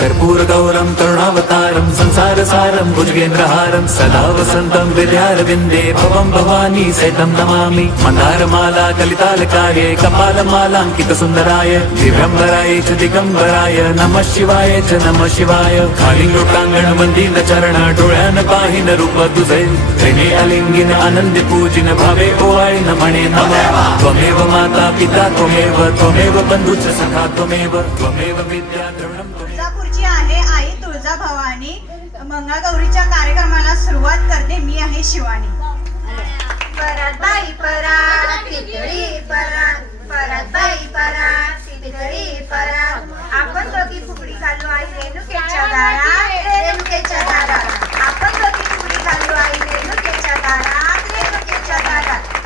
कर्पूर तरुणावतारं संसारसारं भुजगेन्द्रहारं सदा वसन्तं विद्यारविन्दे भवं भवानी सैतं नमामि। मन्दारमाला कलितालकार्ये कपालमालाङ्कितसुन्दराय दिगम्बराय च दिगम्बराय नमः शिवाय च नमः शिवाय। खाली लोटांगण मंदिर चरण डोळ्यान पाहिन रूप तुझे प्रेमे अलिङ्गिन आनंदी पूजिन भावे ओवाळीन म्हणे नम। त्वमेव माता पिता त्वमेव त्वमेव बंधुच सखा त्वमेव त्वमेव विद्या द्रविणं त्वमेव आणि मंगळागौरीच्या मंगळगौरीच्या कार्यक्रमाला सुरुवात करते. मी आहे शिवानी. परत बाई परा पितळी परा परत बाई परात पितळी आपण दोघी फुगडी घालू आई रेणुकेच्या दारात रेणुकेच्या दारात. आपण दोघी फुगडी घालू आई रेणुकेच्या दारात रेणुकेच्या दारात.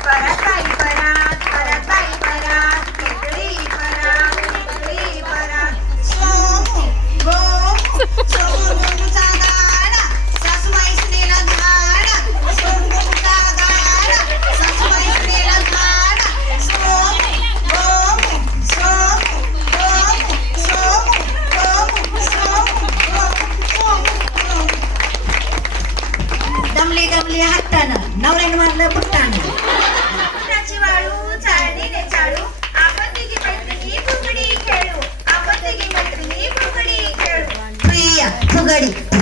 दमले हातानं नवऱ्यानं मारलं वाळू चाळणीने चाळू. आपण तिघी मैत्रिणी फुगडी खेळू. आपण तिघी मैत्रिणी फुगडी खेळू. प्रिया फुगडी.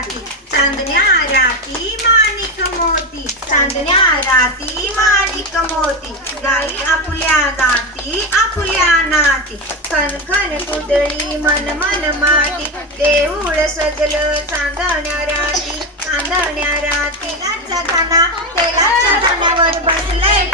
राती. चांदण्या राती माणिक मोती. चांदण्या राती माणिक मोती. गाई आपुल्या गाती आपुल्या नाती. खन खन पुतळी मन मन माती. देऊळ सजलं चांदण्या राती. चांदण्या राती लाचा खाना. तेलाच्या बसले बसलंय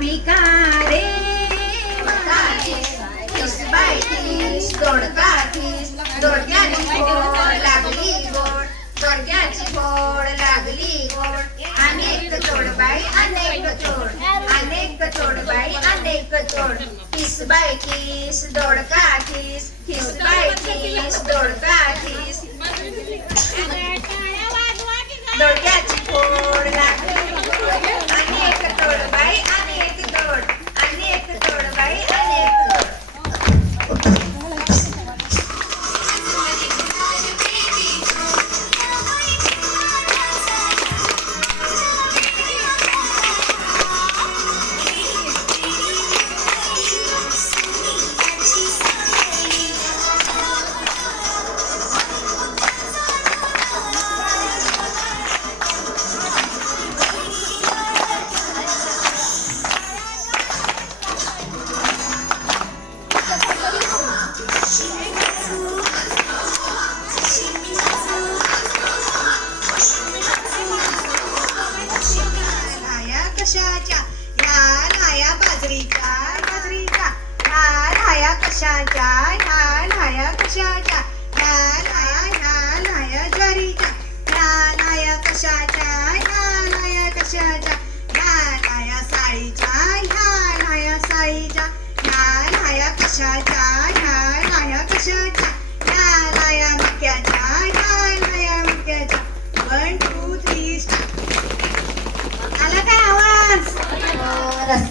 रे तीस दोडक्याची फोड लागली गोड दोडक्याची फोड लागली गोड अनेक तोड बाई अनेक तोड अनेक तोड बाई अनेक तोड तीस बाय तीस दोडका तीस तीस बाय दोडका दोडक्याची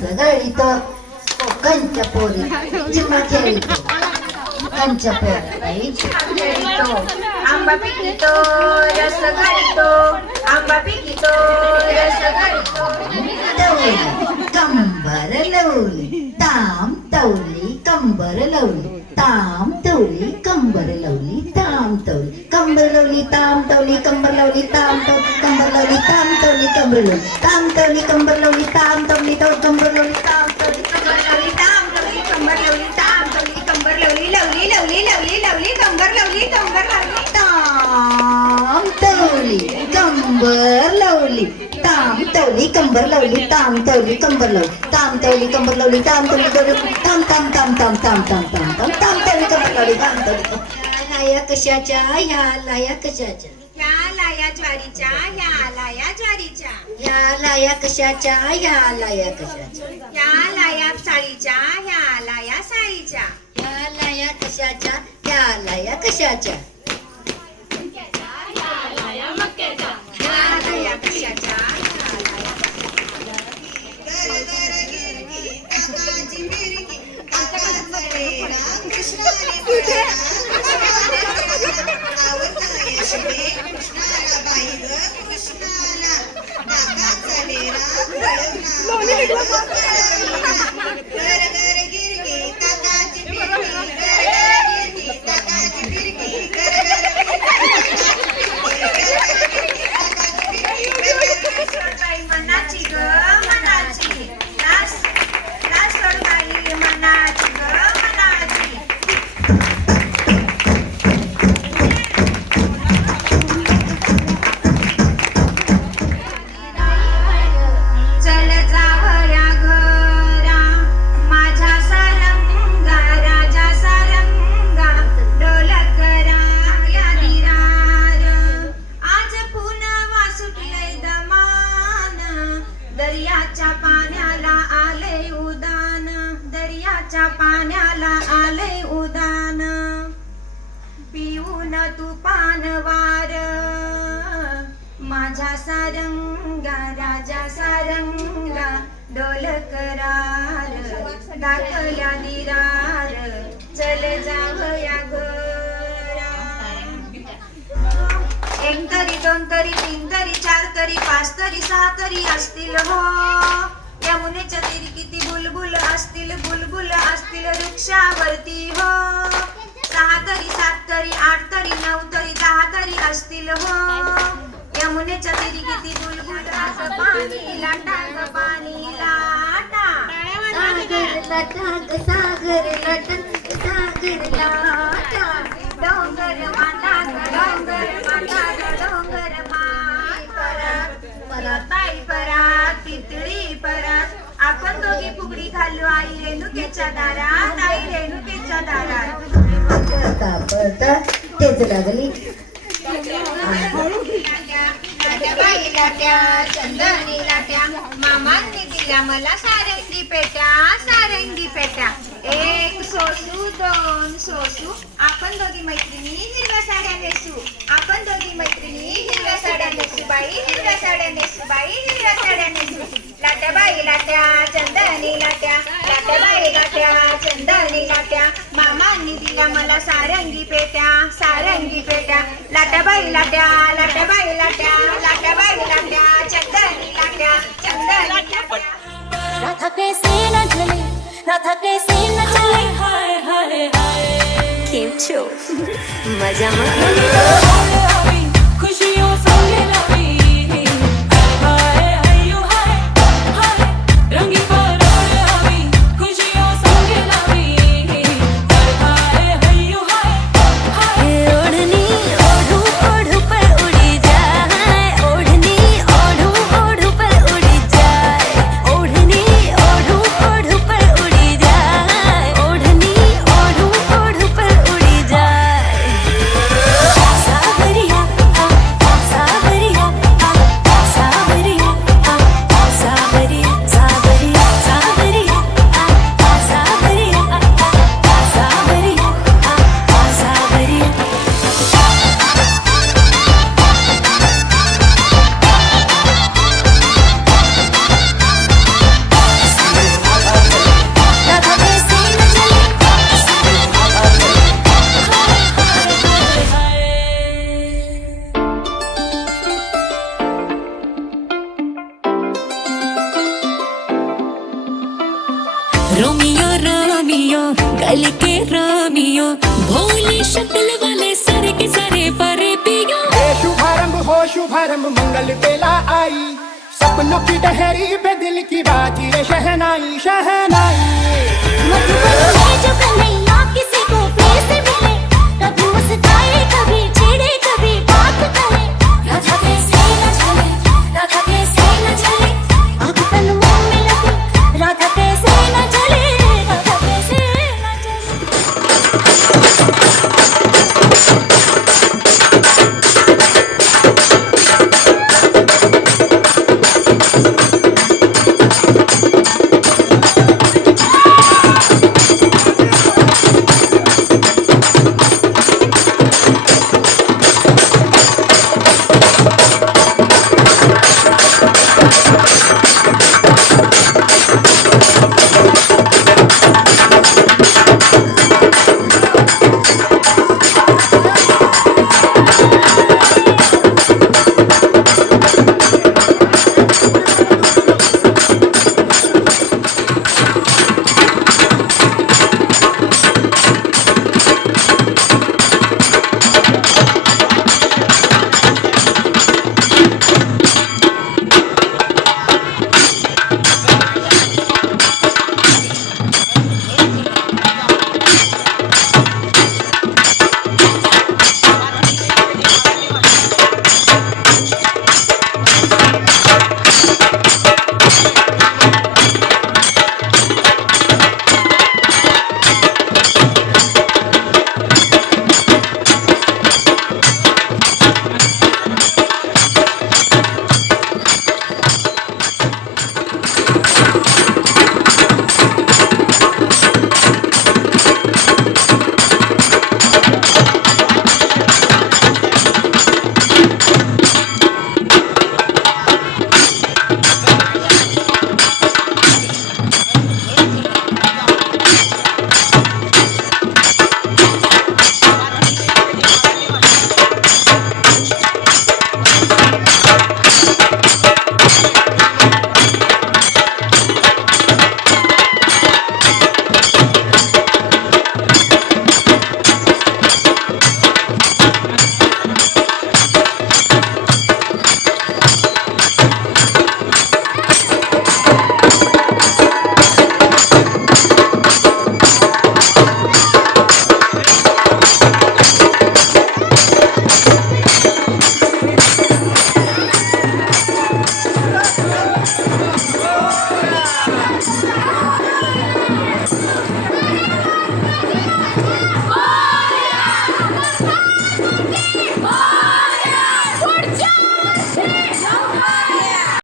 रसगळीतो कोकणच्या पोरी. कोकणच्या पोरी. आंबा पिकितो रस घालितो. आंबा पिकितो रस लवली कंबर लवली ताम तवली कंबर लवली ताम तवली कंबर लवली ताम तवली कंबर लवली ताम तवली कंबर लवली ताम तवली कंबर लवली ताम तवली कंबर लवली ताम तवली कंबर लवली ताम तवली तव कंबर लवली ताम तवली कंबर लवली ताम लवली कंबर लवली ताम लवली कंबर lovely lovely lovely lovely lovely कंबर लवली कंबर लवली ताम तवली कंबर लवली ताम तवली कंबर लवली ताम तवली कंबर लवली ताम तवली कंबर लवली ताम तवली कंबर ताम ताम ताम ताम ताम ताम ताम ताम ताम तवली कंबर लवली ताम तवली लाया कशाच्या ह्या लाया कशाच्या ह्या लाया ज्वारीच्या ह्या लाया ज्वारीच्या ह्या लाया कशाच्या ह्या लाया कशाच्या ह्या लाया साळीच्या ह्या लाया साळीच्या ह्या लाया कशाच्या ह्या लाया कशाच्या Yeah. पाण्याला आले उदान. पिऊन तू पानवार माझ्या सारंगा राजा सारंगा डोल करार दाखल्या दिरार चल जावया घरा. एक तरी दोन तरी तीन तरी चार तरी पाच तरी सहा तरी असतील हो. यमुनेच्या तिरी किती बुलबुल असतील बुलबुल असतील वृक्षावरती हो. सहा तरी सात तरी आठ तरी नऊ तरी दहा तरी असतील हो. यमुनेच्या तिरी किती बुलबुल असं पाणी लाटा पाणी लाटा. सागर लटाक सागर लटाक सागर लाटा. डोंगर माता डोंगर माता ग डोंगर माता परत बाई परत पितळी परत आपण दोघी फुगडी घालू आई रेणुकेच्या दारात आई रेणुकेच्या दारात. पळता पळता तेच लागली. लाट्या बाई लाट्या चंदनी लाट्या मामांनी दिल्या मला सारंगी पेट्या सोसू दोन सोसू आपण दोघी मैत्रिणी हिरव्या साड्या नेसू. आपण दोघी मैत्रिणी हिरव्या साड्या नेसू. बाई हिरव्या साड्या नेसू. बाई हिरव्या साड्या नेसू. लाट्या बाई लाट्या चंदनी लाट्या. लाट्या बाई लाट्या चंदनी लाट्या. मामांनी दिल्या मला सारंगी पेट्या. सारंगी पेट्या. लाट्या बाई लाट्या लाट्या बाई लाट्या. लाट्या बाई लाट्या चंदनी लाट्या. चंदनी लाट्या. राधा कैसे चले राधा कैसे show. Mas é amanhã. करम मंगल बेला आई। सपनों की डहरी पे दिल की बात शहनाई शहनाई।